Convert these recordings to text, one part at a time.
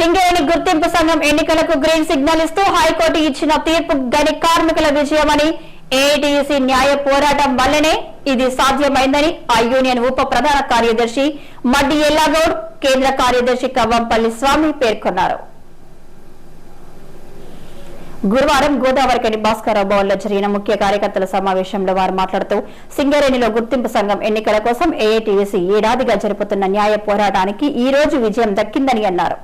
సింగరేణి గుర్తింపు సంఘం ఎన్నికలకు గ్రీన్ సిగ్నల్ ఇస్తూ హైకోర్టు ఇచ్చిన తీర్పు గని కార్మికుల విజయమని ఏఐటీయూసీ న్యాయ పోరాటం వల్లనే ఇది సాధ్యమైందని ఆ యూనియన్ ఉప ప్రధాన కార్యదర్శి మడ్డి ఎల్లాగౌడ్ కేంద్ర కార్యదర్శి కవ్వంపల్లి స్వామి పేర్కొన్నారు. గురువారం గోదావరికని భాస్కరరావు భవన్ జరిగిన ముఖ్య కార్యకర్తల సమావేశంలో వారు మాట్లాడుతూ సింగరేణిలో గుర్తింపు సంఘం ఎన్నికల కోసం ఏఐటీయూసీ ఏడాదిగా జరుపుతున్న న్యాయ పోరాటానికి ఈ రోజు విజయం దక్కిందని అన్నారు.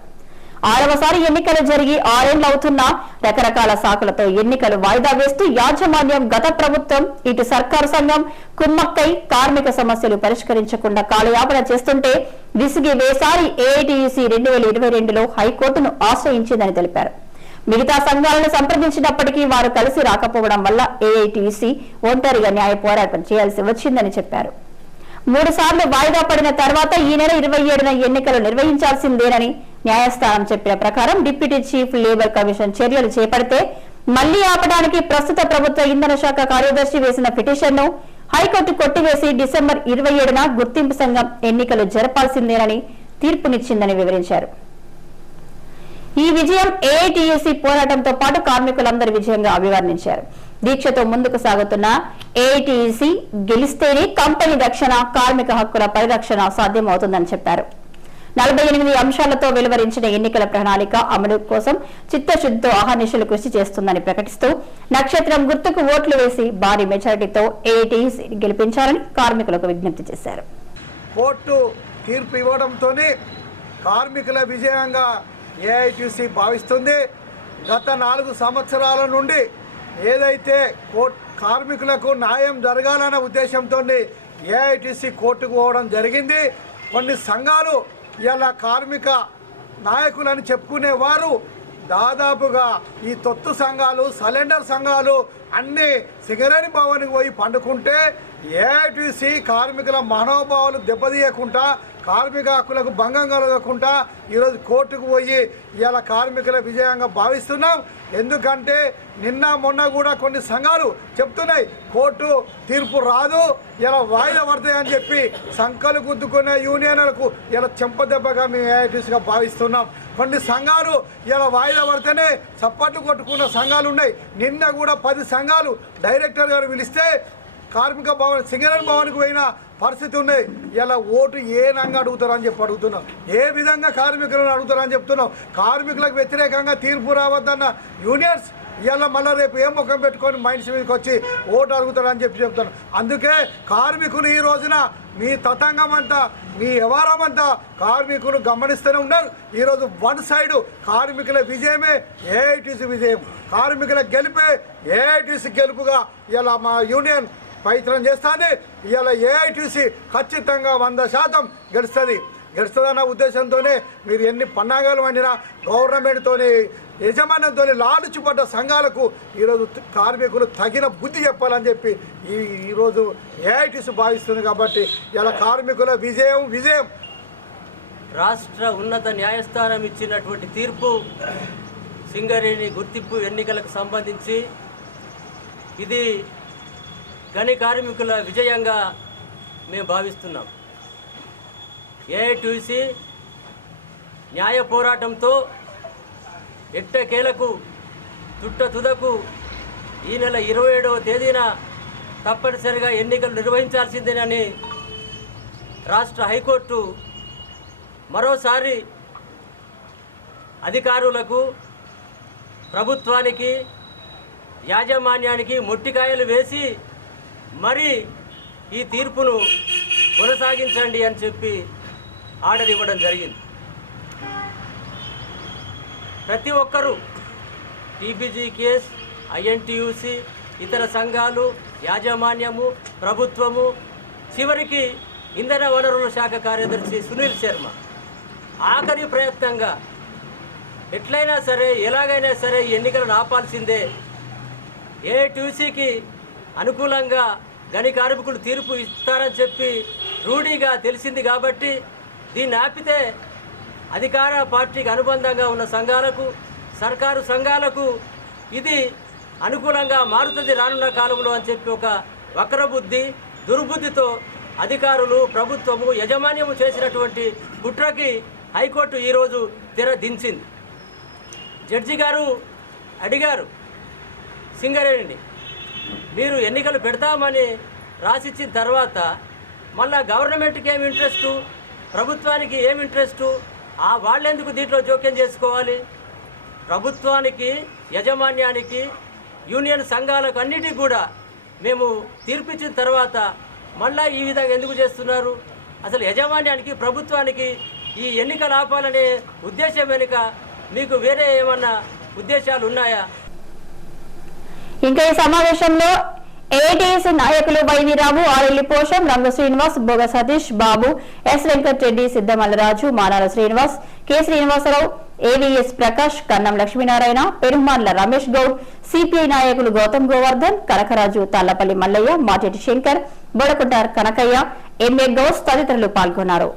ఆరవసారి ఎన్నికలు జరిగి ఆరేళ్ళు అవుతున్నా రకరకాల శాఖలతో ఎన్నికలు వాయిదా వేస్తూ యాజమాన్యం గత ప్రభుత్వం ఇటు సర్కారు సంఘం కుమ్మక్కై కార్మిక సమస్యలు పరిష్కరించకుండా కాలయాపన చేస్తుంటే విసిగి వేసారి ఏఐటీయూసీ రెండు వేల ఇరవై రెండులో హైకోర్టును ఆశ్రయించిందని తెలిపారు. మిగతా సంఘాలను సంప్రదించినప్పటికీ వారు కలిసి రాకపోవడం వల్ల ఏఐటీసీ ఒంటరిగా న్యాయ పోరాటం చేయాల్సి వచ్చిందని చెప్పారు. మూడు సార్లు వాయిదా పడిన తర్వాత ఈ నెల ఇరవై ఏడున ఎన్నికలు నిర్వహించాల్సిందేనని న్యాయస్థానం చెప్పిన ప్రకారం డిప్యూటీ చీఫ్ లేబర్ కమిషన్ చర్యలు చేపడితే మళ్ళీ ఆపడానికి ప్రస్తుత ప్రభుత్వ ఇంధన శాఖ కార్యదర్శి వేసిన పిటిషన్ను హైకోర్టు కొట్టివేసి డిసెంబర్ ఇరవై ఏడున గుర్తింపు సంఘం ఎన్నికలు జరపాల్సిందేనని తీర్పునిచ్చిందని వివరించారు. ఈ విజయం ఏఐటీయూసీ పోరాటంతో పాటు కార్మికులందరి విజయంగా అభివర్ణించారు. దీక్షతో ముందుకు సాగుతున్న ఏఐటీయూసీ గెలిస్తేనే కంపెనీ రక్షణ కార్మిక హక్కుల పరిరక్షణ సాధ్యమవుతుందని చెప్పారు. నలభై ఎనిమిది అంశాలతో వెలువరించిన ఎన్నికల ప్రణాళిక అమలు కోసం చిత్తశుద్ధితో అహర్నిశలు కృషి చేస్తుందని ప్రకటిస్తూ నక్షత్రం గుర్తుకు ఓట్లు వేసి భారీ మెజారిటీతో ఏఐటీయూసీ గెలిపించాలని కార్మికులకు విజ్ఞప్తి చేశారు. కోర్టు తీర్పు ఇవ్వడంతో కార్మికుల విజయంగా ఏఐటీసీ భావిస్తుంది. గత నాలుగు సంవత్సరాల నుండి ఏదైతే కోర్ట్ కార్మికులకు న్యాయం జరగాలన్న ఉద్దేశంతో ఏఐటీసీ కోర్టుకు పోవడం జరిగింది. కొన్ని సంఘాలు ఇలా కార్మిక నాయకులని చెప్పుకునేవారు దాదాపుగా ఈ తొత్తు సంఘాలు సలెండర్ సంఘాలు అన్నీ సింగరేణి భవన్కి పోయి పండుకుంటే ఏటీసీ కార్మికుల మనోభావాలు దెబ్బతీయకుండా కార్మిక హక్కులకు భంగం కలగకుండా ఈరోజు కోర్టుకు పోయి ఇవాళ కార్మికుల విజయంగా భావిస్తున్నాం. ఎందుకంటే నిన్న మొన్న కూడా కొన్ని సంఘాలు చెప్తున్నాయి కోర్టు తీర్పు రాదు ఇలా వాయిదా పడతాయని చెప్పి సంఖలు గుద్దుకునే యూనియన్లకు ఇలా చెంపదెబ్బగా మేము ఏఐటీసీగా భావిస్తున్నాం. కొన్ని సంఘాలు ఇలా వాయిదా పడితేనే చప్పట్లు కొట్టుకున్న సంఘాలు ఉన్నాయి. నిన్న కూడా పది సంఘాలు డైరెక్టర్ గారు పిలిస్తే కార్మిక భవన్ సింగరన్ భవన్కు పోయిన పరిస్థితి ఉన్నాయి. ఇలా ఓటు ఏ నంగా అడుగుతారని చెప్పి అడుగుతున్నాం ఏ విధంగా కార్మికులను అడుగుతారని చెప్తున్నాం కార్మికులకు వ్యతిరేకంగా తీర్పు రావద్దన్న యూనియన్స్ ఇలా మళ్ళీ రేపు ఏం ముఖం పెట్టుకొని మైండ్స్ మీదకి వచ్చి ఓటు అడుగుతారని చెప్పి చెప్తాను అందుకే కార్మికులు ఈ రోజున మీ తతంగం అంతా మీ వ్యవహారం అంతా కార్మికులు గమనిస్తూనే ఉన్నారు. ఈరోజు వన్ సైడ్ కార్మికుల విజయమే ఏఐటీసీ విజయం. కార్మికుల గెలిపే ఏఐటీసీ గెలుపుగా ఇలా మా యూనియన్ ప్రయత్నం చేస్తానే ఇవాళ ఏఐటీసీ ఖచ్చితంగా వంద శాతం గెలుస్తుంది. గెలుస్తుందన్న ఉద్దేశంతోనే మీరు ఎన్ని పన్నాగాలు వండినా గవర్నమెంట్తోని యజమాన్యంతో లాలుచిపడ్డ సంఘాలకు ఈరోజు కార్మికులు తగిన బుద్ధి చెప్పాలని చెప్పి ఈ ఈరోజు ఏఐటీసీ భావిస్తుంది కాబట్టి ఇలా కార్మికుల విజయం విజయం. రాష్ట్ర ఉన్నత న్యాయస్థానం ఇచ్చినటువంటి తీర్పు సింగరేణి గుర్తింపు ఎన్నికలకు సంబంధించి ఇది గని కార్మికుల విజయంగా మేము భావిస్తున్నాం. ఏఐటీసీ న్యాయ పోరాటంతో ఎట్టకేలకు తుట్ట తుదకు ఈ నెల ఇరవై ఏడవ తేదీన తప్పనిసరిగా ఎన్నికలు నిర్వహించాల్సిందేనని రాష్ట్ర హైకోర్టు మరోసారి అధికారులకు ప్రభుత్వానికి యాజమాన్యానికి మొట్టికాయలు వేసి మరి ఈ తీర్పును కొనసాగించండి అని చెప్పి ఆర్డర్ ఇవ్వడం జరిగింది. ప్రతి ఒక్కరూ టీబీజీ కేస్ ఐఎన్టీయూసి ఇతర సంఘాలు యాజమాన్యము ప్రభుత్వము చివరికి ఇంధన వనరుల శాఖ కార్యదర్శి సునీల్ శర్మ ఆఖరి ప్రయత్నంగా ఎట్లయినా సరే ఎలాగైనా సరే ఈ ఎన్నికలను ఆపాల్సిందే. ఏటీసీకి అనుకూలంగా గని కార్మికులు తీర్పు ఇస్తారని చెప్పి రూఢీగా తెలిసింది కాబట్టి దీన్ని ఆపితే అధికార పార్టీకి అనుబంధంగా ఉన్న సంఘాలకు సర్కారు సంఘాలకు ఇది అనుకూలంగా మారుతుంది రానున్న కాలంలో అని చెప్పి ఒక వక్రబుద్ధి దుర్బుద్ధితో అధికారులు ప్రభుత్వము యజమాన్యము చేసినటువంటి కుట్రకి హైకోర్టు ఈరోజు తెర దించింది. జడ్జి గారు అడిగారు. సింగరేణిని మీరు ఎన్నికలు పెడతామని రాసిచ్చిన తర్వాత మళ్ళా గవర్నమెంట్కి ఏమి ఇంట్రెస్టు? ప్రభుత్వానికి ఏమి ఇంట్రెస్టు? ఆ వాళ్ళెందుకు దీంట్లో జోక్యం చేసుకోవాలి? ప్రభుత్వానికి యజమాన్యానికి యూనియన్ సంఘాలకు అన్నిటికీ కూడా మేము తీర్పిచ్చిన తర్వాత మళ్ళా ఈ విధంగా ఎందుకు చేస్తున్నారు? అసలు యజమాన్యానికి ప్రభుత్వానికి ఈ ఎన్నికలు ఆపాలనే ఉద్దేశం వెనుక మీకు వేరే ఏమన్నా ఉద్దేశాలు ఉన్నాయా ఇంకా ఈ సమావేశంలో ఏటీఎస్ నాయకులు YV Rao Arelli Posham Ranga Srinivas Boga Satish Babu S Venkatareddy Siddamallaraju Manala Srinivas K Srinivasarao AVS Prakash Kannam Lakshminarayana Perumandla Ramesh Goud CPI నాయకులు గౌతమ్ గోవర్ధన్ కనకరాజు తాళ్ళపల్లి మల్లయ్య మాటెటి శంకర్ బొడకుంటార్ కనకయ్య ఎంఏ గౌస్ తదితరులు పాల్గొన్నారు.